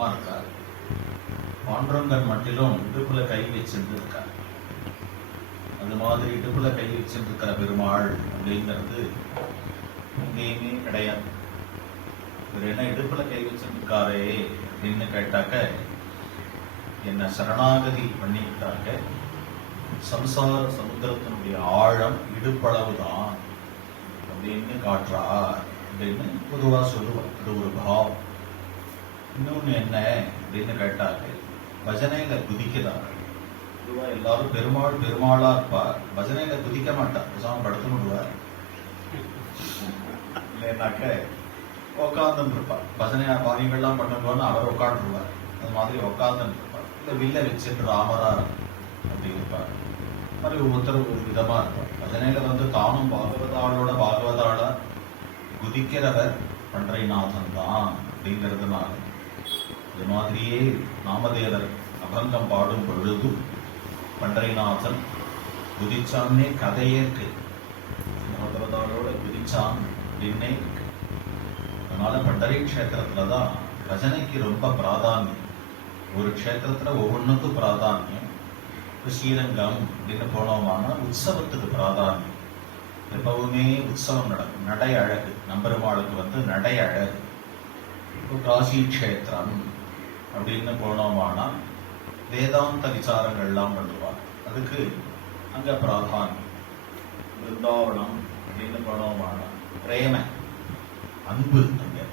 இருக்கார் பாண்டுரங்கன் மட்டிலும் இடுப்புல கை வச்சுட்டு இருக்கார் அது மாதிரி இடுப்புல கை வச்சுட்டு இருக்கிற பெருமாள் அப்படிங்கிறது எங்கேயுமே கிடையாது. இவர் என்ன இடுப்புல கை வச்சிருக்காரே அப்படின்னு கேட்டாக்க என்ன சரணாகதி பண்ணிட்டாக்க சம்சார சமுத்திரத்தினுடைய ஆழம் இடுப்பளவு தான் அப்படின்னு காட்டுறார் அப்படின்னு பொதுவா சொல்லுவார். அது ஒரு பாவம். இன்னொன்னு என்ன அப்படின்னு கேட்டாக்க பஜனையில குதிக்கிறார்கள். பொதுவா எல்லாரும் பெருமாள் பெருமாளா இருப்பார் பஜனையில குதிக்க மாட்டார் பேசாம படுத்து விடுவார் இல்லைன்னாக்க உட்காந்துன்னு இருப்பார் பஜனை பாரியங்கள்லாம் பண்ணுவோன்னு அவர் உட்காந்துருவார் அது மாதிரி உட்காந்துன்னு இருப்பார். இல்லை வில்ல வச்சுட்டு ராமரா அப்படி இருப்பார். மாதிரி ஒவ்வொருத்தரும் ஒரு விதமா இருப்பார். பஜனையில வந்து தானும் பாகவதாளோட பாகவதாள குதிக்கிறவர் பன்றைநாதன் தான் அப்படிங்கிறதுனால இது மாதிரியே நாமதேவர் அபங்கம் பாடும் பொழுது பன்றைநாதன் குதிச்சான்னே கதையே இருக்கு குதிச்சான் அப்படின்னே இருக்கு. அதனால பண்டரி க்ஷேத்திரத்துல தான் பஜனைக்கு ரொம்ப பிராதானியம். ஒரு க்ஷேத்திரத்துல ஒவ்வொன்றுக்கும் பிராதானியம். இப்போ ஸ்ரீரங்கம் அப்படின்னு போனோமானா உற்சவத்துக்கு பிராதானியம். எப்பவுமே உற்சவம் நடக்கும் நடை அழகு. நம்பெருமாளுக்கு வந்து நடை அழகு. இப்போ காசி க்ஷேத்திரம் அப்படின்னு போனோமானா வேதாந்த விசாரங்கள்லாம் பண்ணுவார் அதுக்கு அங்கே பிராதான் பிருந்தாவனம் அப்படின்னு போனோமானா பிரேமை அன்பு அங்கே.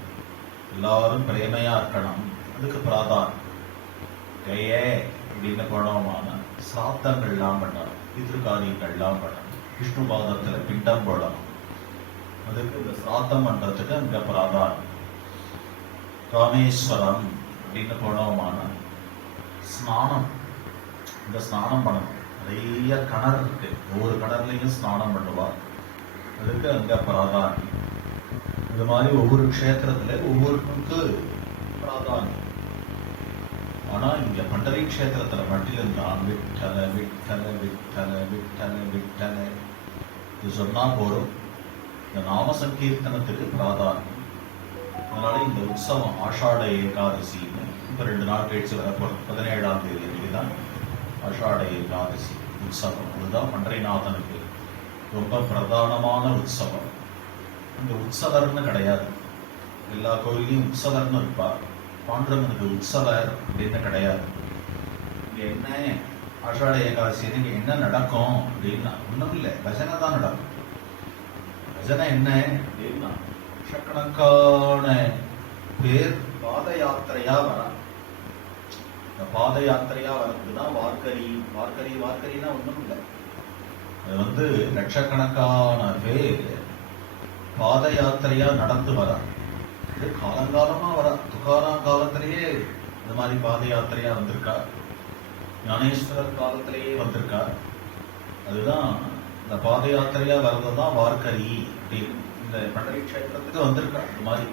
எல்லாரும் பிரேமையாக இருக்கணும். அதுக்கு பிராதான் கையே அப்படின்னு போனோமானா சாத்தங்கள்லாம் பண்ணணும் பித்திருக்காரியங்கள்லாம் பண்ணணும் விஷ்ணு பாதத்தில் பிண்டம் போடணும். அதுக்கு இந்த சாத்தம் பண்ணுறதுக்கு அங்கே பிராதான் ராமேஸ்வரம் அப்படின்னு போனோமானா ஸ்நானம். இந்த ஸ்நானம் பண்ணணும். நிறைய கிணறு இருக்கு. ஒவ்வொரு கிணறுலையும் ஸ்நானம் பண்ணுவா. அதுக்கு அங்கே பிராதானியம் இது மாதிரி ஒவ்வொரு க்ஷேத்திரத்துல ஒவ்வொருத்தருக்கு பிராதானியம் ஆனால் இங்க பண்டரை க்ஷேத்திரத்தில் மட்டும்தான் விட்டல விட்டல விட்டல விட்டல விட்டல. இது சொன்னா போதும். இந்த நாம சங்கீர்த்தனத்துக்கு பிராதானியம் அதனால இந்த உற்சவம் ஆஷாட ஏகாதசின்னு இப்போ ரெண்டு நாள் கழிச்சு வரப்போறது பதினேழாம் தேதி அன்றைக்கு தான் ஆஷாட ஏகாதசி உற்சவம். அதுதான் பண்டரிநாதனுக்கு ரொம்ப பிரதானமான உற்சவம். இந்த உற்சவர்னு கிடையாது. எல்லா கோயிலையும் உற்சவர்னு இருப்பார் பாண்டவனுக்கு உற்சவர் அப்படின்னு கிடையாது. இங்க என்ன ஆஷாட ஏகாதசி இங்கே என்ன நடக்கும் அப்படின்னா ஒண்ணும் இல்லை. பஜனை தான் நடக்கும். பஜனை என்ன அப்படின்னா லட்சக்கணக்கான பேர் பாத யாத்திரையா வரா இந்த பாத யாத்திரையா வர்றதுதான் வார்கரி வார்கரி வார்கரினா ஒண்ணும் இல்லை. அது வந்து லட்சக்கணக்கான பேர் பாத யாத்திரையா நடந்து வரா இது காலங்காலமா வரா துகாராம் காலத்திலேயே இந்த மாதிரி பாத யாத்திரையா வந்திருக்கா ஞானேஸ்வரர் காலத்திலேயே வந்திருக்கா அதுதான் இந்த பாத யாத்திரையா வர்றதுதான் வார்கரி அப்படின்னு இந்த பண்டரி கஷேத்திரத்துக்கு வந்திருக்கா? இந்த மாதிரி.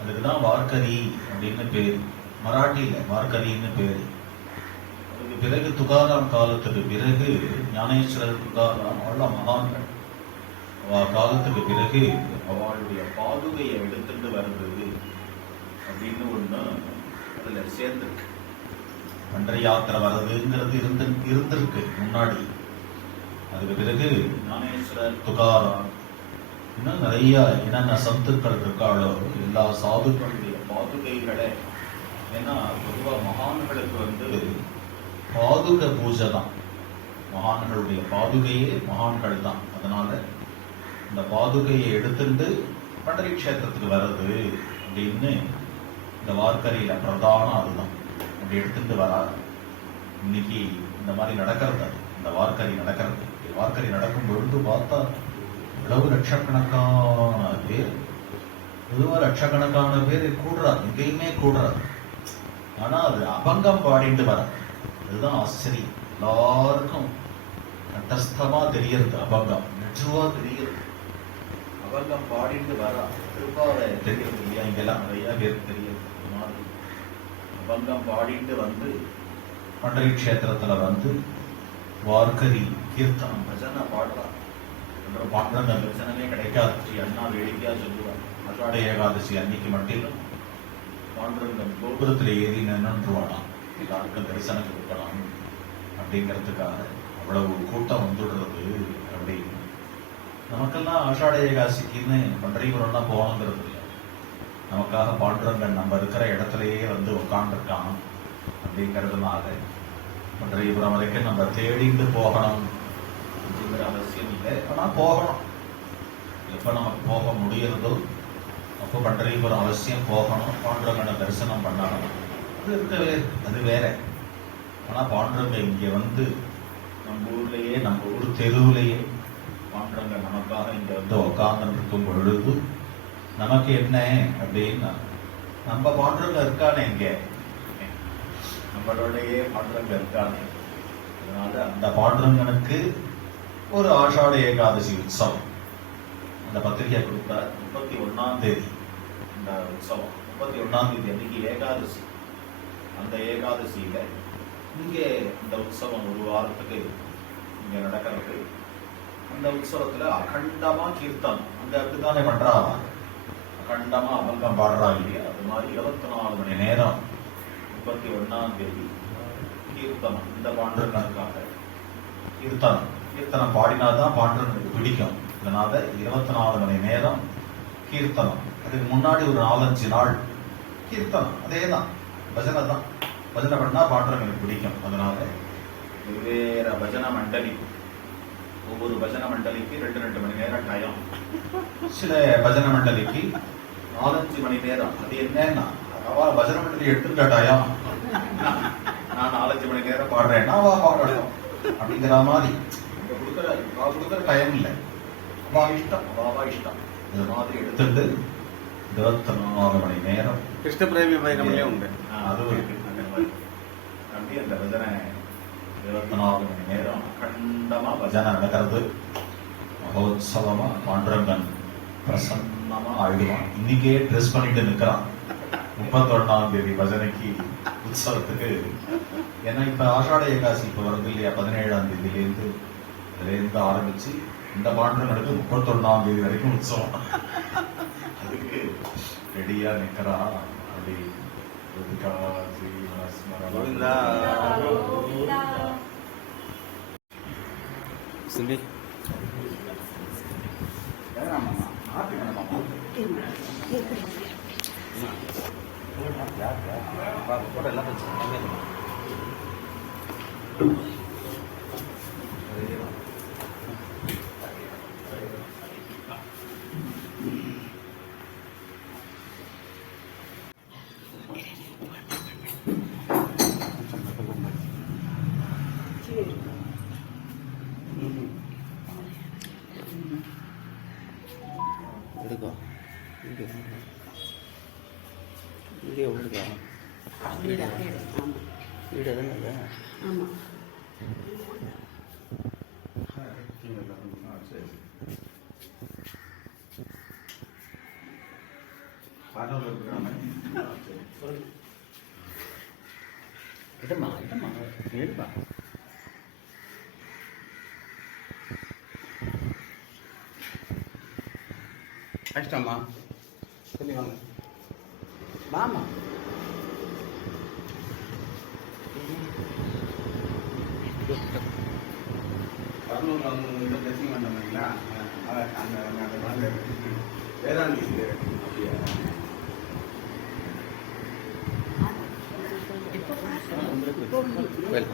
அதுக்குதான் வார்கரி அப்படின்னு பேர். மராட்டியில வார்கரின்னு பேரு. அதுக்கு பிறகு துகாராம் காலத்துக்கு பிறகு ஞானேஸ்வரர் துகாராம் அவ்வளோ மகான்கள். காலத்துக்கு பிறகு அவளுடைய பாதுகையை எடுத்துட்டு வருது அப்படின்னு ஒன்று அதில் சேர்ந்துருக்கு. பண்டை யாத்திரை வர்றதுங்கிறது இருந்து இருந்திருக்கு முன்னாடி. அதுக்கு பிறகு ஞானேஸ்வரர் துகாராம் இன்னும் நிறைய என்னென்ன சத்துக்கள் இருக்காளோ எல்லா சாதுக்களுடைய பாதுகைகளை. ஏன்னா பொதுவாக மகான்களுக்கு வந்து பாதுக பூஜை தான் மகான்களுடைய பாதுகையே மகான்கள் தான் அதனால இந்த பாதுகையை எடுத்துட்டு பண்டரி க்ஷேத்திரத்துக்கு வர்றது அப்படின்னு இந்த வார்க்கரையில பிரதானம் அதுதான். அப்படி எடுத்துட்டு வராது. இன்னைக்கு இந்த மாதிரி நடக்கிறது அது. இந்த வார்க்கரி நடக்கிறது. வார்க்கரி நடக்கும் பொழுது பார்த்தா இவ்வளவு லட்சக்கணக்கான பேர்? பொதுவாக லட்சக்கணக்கான பேர் கூடுறார்? எங்கேயுமே கூடுறார். ஆனால் அது அபங்கம் பாடிட்டு வர அதுதான் ஆச்சரியம். எல்லாருக்கும் கட்டஸ்தமாக தெரியறது அபங்கம். நெற்றுவாக தெரியுது அபங்கம் பாடிட்டு வர திருப்பாவை தெரியறது இல்லையா? இங்கெல்லாம் நிறைய பேர் தெரியுது மாதிரி அபங்கம் பாடிட்டு வந்து பண்டரி க்ஷேத்திரத்தில் வந்து வார்கரி கீர்த்தனம் பஜனை பாடுறா அப்புறம் பாண்டங்க தரிசனமே கிடைக்காது அண்ணா வேடிக்கையா சொல்லுவார் அஷாட ஏகாதசி அன்னைக்கு மட்டும் பாண்டுரங்கன் கோபுரத்தில் ஏறி நின்றுவாடாம் எல்லாருக்கும் தரிசனம் கொடுக்கலாம் அப்படிங்கிறதுக்காக அவ்வளவு கூட்டம் வந்துடுறது அப்படின்னு நமக்கெல்லாம் ஆஷாட ஏகாசிக்குன்னு பண்டரிபுரம்லாம் போகணுங்கிறது இல்லை நமக்காக பாண்டுரங்கன் நம்ம இருக்கிற இடத்துலயே வந்து உட்காந்துருக்கான் அப்படிங்கிறதுனால பண்டரிபுரம் வரைக்கும் நம்ம தேடிந்து போகணும் அப்படிங்கிற அவசியம் இல்லை. ஆனால் போகணும். எப்போ நமக்கு போக முடியறதோ அப்போ பண்டரிபுரம் அவசியம் போகணும். பாண்டுரங்கனை தரிசனம் பண்ணணும். அது இருக்கவே அது வேற. ஆனால் பாண்டுரங்க இங்கே வந்து நம்ம ஊர்லயே நம்ம ஊர் தெருவுலயே பாண்டுரங்க நமக்காக இங்கே வந்து உட்கார்ந்து இருக்கும் பொழுது நமக்கு என்ன அப்படின்னா நம்ம பாண்டுரங்க இருக்கானே இங்கே. நம்மளோடயே பாண்டுரங்க இருக்கானே. அதனால அந்த பாண்டுரங்கனுக்கு ஒரு ஆஷாட ஏகாதசி உற்சவம். அந்த பத்திரிகை கொடுத்தார் முப்பத்தி ஒண்ணாம் தேதி இந்த உற்சவம். முப்பத்தி ஒன்றாம் தேதி அன்னைக்கு ஏகாதசி. அந்த ஏகாதசியில இங்கே இந்த உற்சவம் ஒரு வாரத்துக்கு இங்கே நடக்கிறது. அந்த உற்சவத்துல அகண்டமா கீர்த்தன் அந்த அப்படித்தானே பண்றா அகண்டமா அபங்கம் பாடுறாங்க இல்லையா? அது மாதிரி இருபத்தி நாலு மணி நேரம் முப்பத்தி ஒன்னாம் தேதி கீர்த்தனம். இந்த பாண்டர்களுக்காக கீர்த்தனம். கீர்த்தனம் பாடினாதான் எனக்கு பிடிக்கும். அதனால இருபத்தி நாலு மணி நேரம் கீர்த்தனம். அதுக்கு முன்னாடி ஒரு நாலஞ்சு நாள் கீர்த்தனம். அதேதான். பஜனை தான். பஜனை பண்ணா பாண்டனுக்கு பிடிக்கும். அதனால வெவ்வேறு பஜனை மண்டலி. ஒவ்வொரு பஜனை மண்டலிக்கு ரெண்டு ரெண்டு மணி நேரம் டயம் சில பஜனை மண்டலிக்கு நாலஞ்சு மணி நேரம். அது என்னன்னா அவா பஜனை மண்டலி எடுத்துட்ட டயம் நான் நாலஞ்சு மணி நேரம் பாடுறேன்னா அவா பாடணும் அப்படிங்கிற மாதிரி. கொடுக்குறாரு நான் கொடுக்குற டைம் இல்லை அம்மா இஷ்டம் பாபா இஷ்டம் இந்த மாதிரி எடுத்துட்டு இருபத்தொன்னாறு மணி நேரம் கிருஷ்ண பிரேமி பயணமே உண்டு அதுவும் இருக்கு அந்த பஜனை இருபத்தொன்னாறு மணி நேரம் அகண்டமாக பஜனை நடக்கிறது மகோத்சவமாக பாண்டுரங்கன் பிரசன்னமாக ஆயிடுவான் இன்னைக்கே ட்ரெஸ் பண்ணிட்டு நிற்கிறான் முப்பத்தொன்னாம் தேதி பஜனைக்கு உற்சவத்துக்கு ஏன்னா இப்போ ஆஷாட ஏகாசி இப்போ வருது இல்லையா பதினேழாம் தேதியிலேருந்து அதுலேருந்து ஆரம்பிச்சு இந்த பாண்டுரங்கனுக்கு முப்பத்தொன்னாம் தேதி வரைக்கும் உற்சவம் அதுக்கு ரெடியா நிக்கிறா அப்படி கோபிகா ஸ்ரீனிவாஸ்மரணம். கோவிந்தா. வீடு. உங்களுக்கா வீடு வீடு தானே ஆமாம் இதம்மா இதம்மா எழுப்பா கஷ்டமா சொல்லி வாங்க. வாமா கர்னூல் வந்து இந்த டெஸ்டிங் பண்ணீங்களா அந்த அந்த மாதிரி வேதாந்தி இது அப்படியா வெல்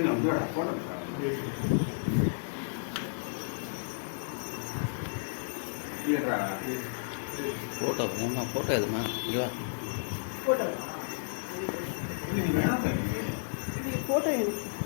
சரி வந்து இல்லைடா ஃபோட்டோ ஏம்மா ஃபோட்டோ எதுமா இங்கே வா நீ வேணாம் தம்பி ஃபோட்டோ எனக்கு